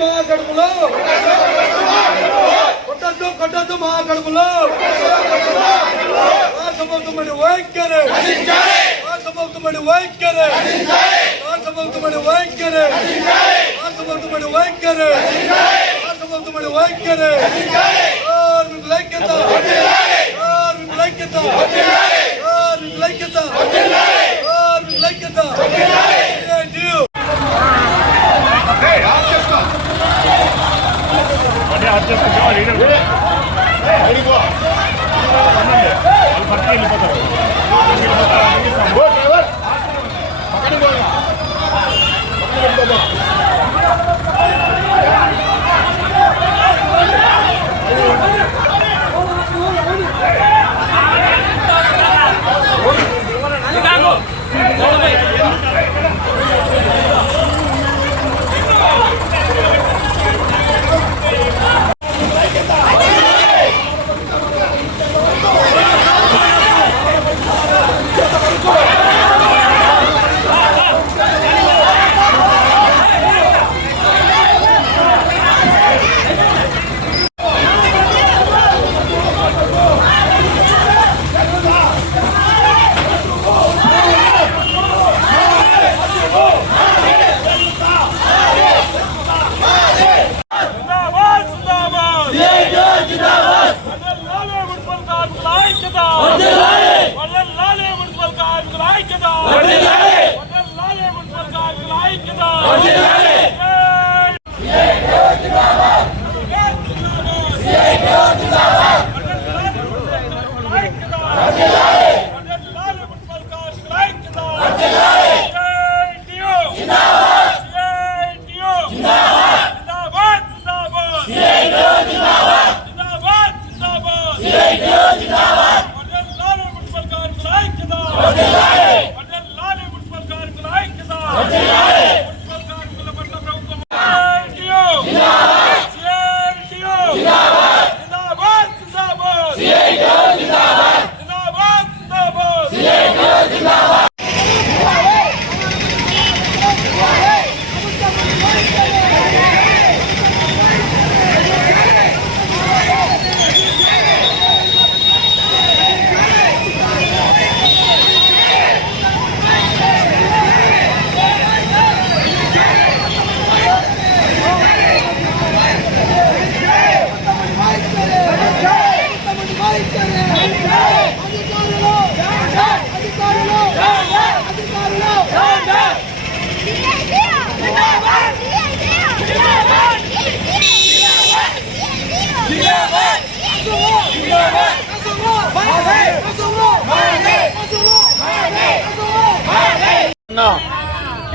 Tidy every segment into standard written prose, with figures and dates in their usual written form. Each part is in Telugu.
మహాకడుపులో కొట్టద్దు మహాకడుపులో రాష్ట్రపతి వైఖరి రాష్ట్రపతి వైఖరి రాష్ట్రపతి వైఖరి రాష్ట్రపతి వైఖరి రాష్ట్రపతి వైఖరి ఐక్యత ఐక్యత ఐక్యత ఐక్యత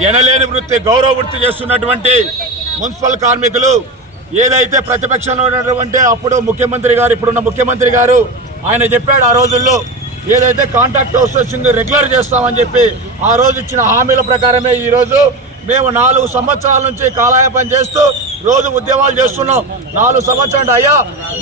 ఎనలేని వృత్తి గౌరవ వృత్తి చేస్తున్నటువంటి మున్సిపల్ కార్మికులు ఏదైతే ప్రతిపక్షంలో ఉన్నటువంటి అప్పుడు ముఖ్యమంత్రి గారు ఇప్పుడున్న ముఖ్యమంత్రి గారు ఆయన చెప్పాడు ఆ రోజుల్లో ఏదైతే కాంట్రాక్ట్ అవుట్సోర్సింగ్ రెగ్యులర్ చేస్తామని చెప్పి ఆ రోజు ఇచ్చిన హామీల ప్రకారమే ఈరోజు మేము 4 సంవత్సరాల నుంచి కాలయాపన చేస్తూ రోజు ఉద్యమాలు చేస్తున్నాం. 4 సంవత్సరాలు అయ్యా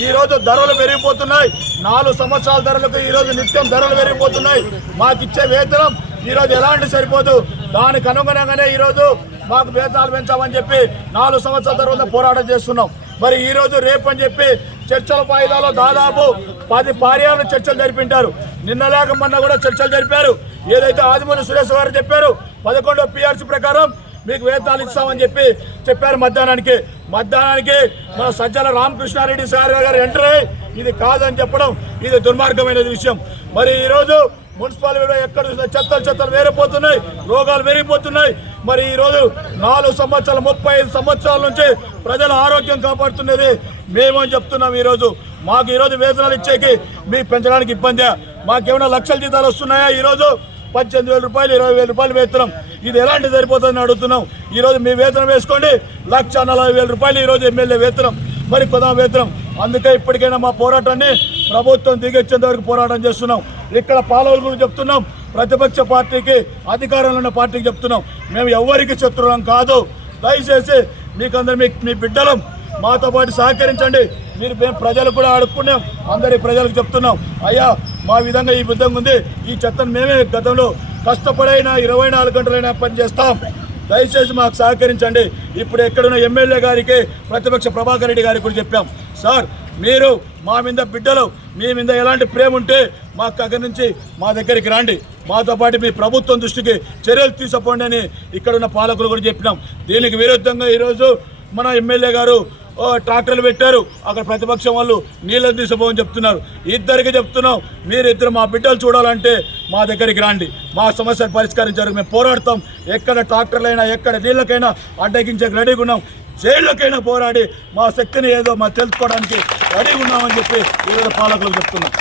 ఈరోజు ధరలు పెరిగిపోతున్నాయి. 4 సంవత్సరాల ధరలకు ఈరోజు నిత్యం ధరలు పెరిగిపోతున్నాయి. మాకు ఇచ్చే వేతనం ఈరోజు ఎలాంటి సరిపోదు. దానికి అనుగుణంగానే ఈరోజు మాకు వేతనాలు పెంచామని చెప్పి 4 సంవత్సరాల తర్వాత పోరాటం చేస్తున్నాం. మరి ఈరోజు రేపు అని చెప్పి చర్చల వాయిదాలో దాదాపు 10 పర్యాలు చర్చలు జరిపింటారు. నిన్న లేక మొన్న కూడా చర్చలు జరిపారు. ఏదైతే ఆదిమూలపు సురేష్ గారు చెప్పారు 11వ PRC ప్రకారం మీకు వేతనాలు ఇస్తామని చెప్పారు. మధ్యాహ్నానికి మన సజ్జల రామకృష్ణారెడ్డి సార్ గారు ఎంటర్ అయ్యి ఇది కాదని చెప్పడం ఇది దుర్మార్గమైన విషయం. మరి ఈరోజు మున్సిపాలిటీలో ఎక్కడ చెత్తలు వేరిపోతున్నాయి, రోగాలు పెరిగిపోతున్నాయి. మరి ఈరోజు 4 సంవత్సరాలు 35 సంవత్సరాల నుంచి ప్రజల ఆరోగ్యం కాపాడుతున్నది మేమని చెప్తున్నాం. ఈరోజు మాకు ఈరోజు వేతనాలు ఇచ్చేకి మీకు పెంచడానికి ఇబ్బంది. మాకేమైనా లక్షల జీతాలు వస్తున్నాయా? ఈరోజు 18,000 రూపాయలు 20,000 రూపాయలు వేతనం ఇది ఎలాంటి సరిపోతుందని అడుగుతున్నాం. ఈరోజు మీ వేతనం వేసుకోండి 1,40,000 రూపాయలు ఈరోజు ఎమ్మెల్యే వేతనం, మరి కొద్దాం వేతనం. అందుకే ఇప్పటికైనా మా పోరాటాన్ని ప్రభుత్వం దిగొచ్చేంత వరకు పోరాటం చేస్తున్నాం. ఇక్కడ పాలవుల గురించి చెప్తున్నాం, ప్రతిపక్ష పార్టీకి అధికారంలో ఉన్న పార్టీకి చెప్తున్నాం, మేము ఎవరికి శత్రువులం కాదు. దయచేసి మీకందరూ మీ బిడ్డలం మాతో పాటు సహకరించండి. మేము ప్రజలు కూడా అడుక్కున్నాం, అందరి ప్రజలకు చెప్తున్నాం, అయ్యా మా విధంగా ఈ విధంగా ఉంది, ఈ చెత్తను మేమే గతంలో కష్టపడైనా 24 గంటలైనా పనిచేస్తాం. దయచేసి మాకు సహకరించండి. ఇప్పుడు ఎక్కడున్న ఎమ్మెల్యే గారికి ప్రతిపక్ష ప్రభాకర్ రెడ్డి గారికి కూడా చెప్పాం, సార్ మీరు మా మీద బిడ్డలు, మీ మీద ఎలాంటి ప్రేమ ఉంటే మాకు అక్కడి నుంచి మా దగ్గరికి రండి, మాతో పాటు మీ ప్రభుత్వం దృష్టికి చర్యలు తీసుకోండి అని ఇక్కడున్న పాలకులు కూడా చెప్పినాం. దీనికి విరుద్ధంగా ఈరోజు మన ఎమ్మెల్యే గారు ట్రాక్టర్లు పెట్టారు, అక్కడ ప్రతిపక్షం వాళ్ళు నీళ్ళని తీసుకోమని చెప్తున్నారు. ఇద్దరికి చెప్తున్నాం, మీరిద్దరు మా బిడ్డలు చూడాలంటే మా దగ్గరికి రండి, మా సమస్యను పరిష్కరించారు, మేము పోరాడతాం. ఎక్కడ ట్రాక్టర్లైనా ఎక్కడ నీళ్ళకైనా అడ్డగించే రెడీగా ఉన్నాం, జైళ్ళకైనా పోరాడి మా శక్తిని ఏదో మా తెలుసుకోవడానికి రెడీగా ఉన్నామని చెప్పి ఈరోజు పాలకులు చెప్తున్నాం.